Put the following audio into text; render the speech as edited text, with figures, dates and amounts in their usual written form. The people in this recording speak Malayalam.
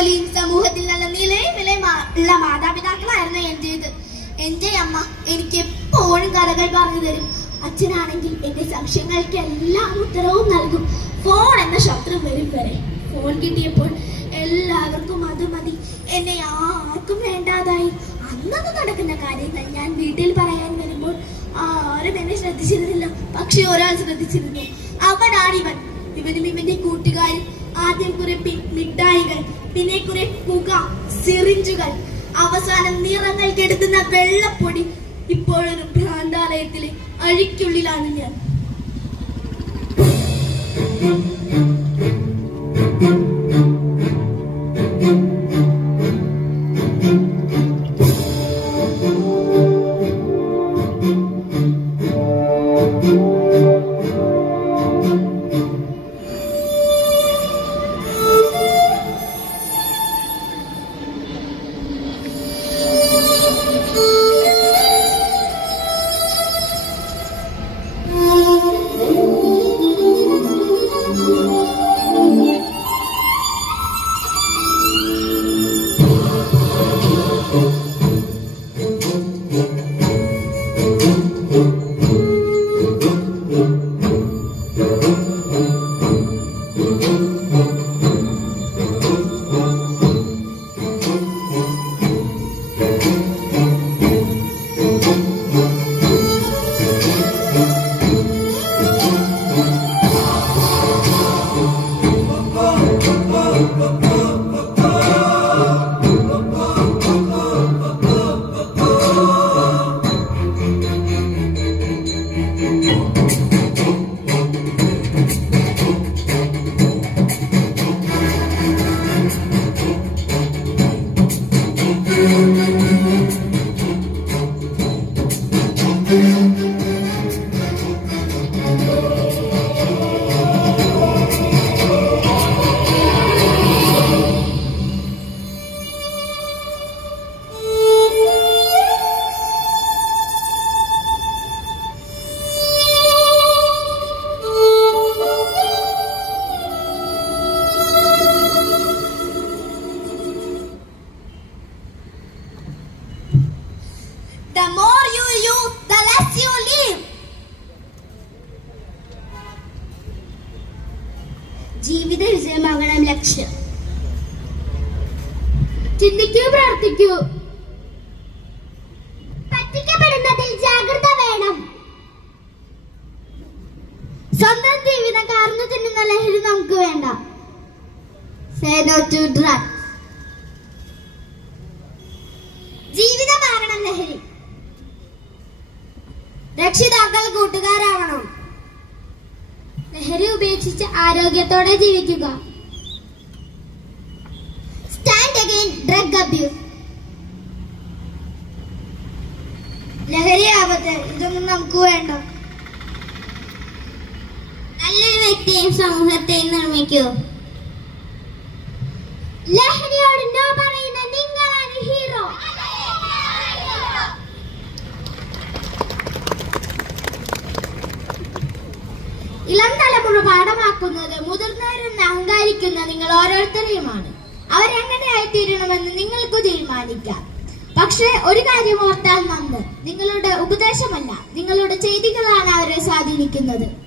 ജോലിയും സമൂഹത്തിൽ നല്ല നിലയും ഉള്ള മാതാപിതാക്കളായിരുന്നു എന്റെ അമ്മ എനിക്ക് എപ്പോഴും കഥകൾ പറഞ്ഞു തരും. അച്ഛനാണെങ്കിൽ എന്റെ സംശയങ്ങൾക്ക് എല്ലാം ഉത്തരവും നൽകും. ഫോൺ എന്ന ശത്രു വരും വരെ. ഫോൺ കിട്ടിയപ്പോൾ എല്ലാവർക്കും അത് മതി, എന്നെ ആർക്കും വേണ്ടാതായി. അന്നൊന്നും നടക്കുന്ന കാര്യങ്ങൾ ഞാൻ വീട്ടിൽ പറയാൻ വരുമ്പോൾ ആരും എന്നെ ശ്രദ്ധിച്ചിരുന്നില്ല. പക്ഷെ ഒരാൾ ശ്രദ്ധിച്ചിരുന്നു. അവനാണിവൻ. ഇവനും ഇവന്റെ കൂട്ടുകാരും. ആദ്യം കുറെ മിഠായികൾ, പിന്നെ കുറെ പുക, സിറിഞ്ചുകൾ, അവസാനം നിറങ്ങൾ കെടുത്തുന്ന വെള്ളപ്പൊടി. ഇപ്പോഴൊരു ഭ്രാന്താലയത്തിലെ അഴിക്കുള്ളിലാണ് ഞാൻ. The more you use, the less you live. ജീവിത വിജയമാകണം ലക്ഷ്യം. ചിന്തിക്കൂ, പ്രാർത്ഥിക്കൂ. പറ്റിക്കപ്പെടുന്നതിൽ ജാഗ്രത വേണം. സ്വന്തം ജീവിതം കാർന്നു തിന്നുന്ന ലഹരി നമുക്ക് വേണ്ട. Say no to drugs. ജീവിതമാകണം ലഹരി. രക്ഷിതാക്കൾ കൂട്ടുകാരാവണം. ലഹരി ഉപേക്ഷിച്ച് ആരോഗ്യത്തോടെ ജീവിക്കുക. Stand again drug abuse. ലഹരി ആപത്ത്, ഇതൊന്നും നമുക്ക് വേണ്ട. നല്ലൊരു വ്യക്തിയെയും സമൂഹത്തെയും നിർമ്മിക്കൂ. ലഹരിയോട് നോ പറയുന്ന നിങ്ങളാണ് ഹീറോ. ഇളം തലമുറ പാഠമാക്കുന്നത് മുതിർന്നവരെന്ന് അഹങ്കാരിക്കുന്ന നിങ്ങൾ ഓരോരുത്തരെയുമാണ്. അവരെങ്ങനെയായി തീരണമെന്ന് നിങ്ങൾക്ക് തീരുമാനിക്കാം. പക്ഷെ ഒരു കാര്യം ഓർത്താൽ നന്ന്, നിങ്ങളുടെ ഉപദേശമല്ല, നിങ്ങളുടെ ചെയ്തികളാണ് അവരെ സ്വാധീനിക്കുന്നത്.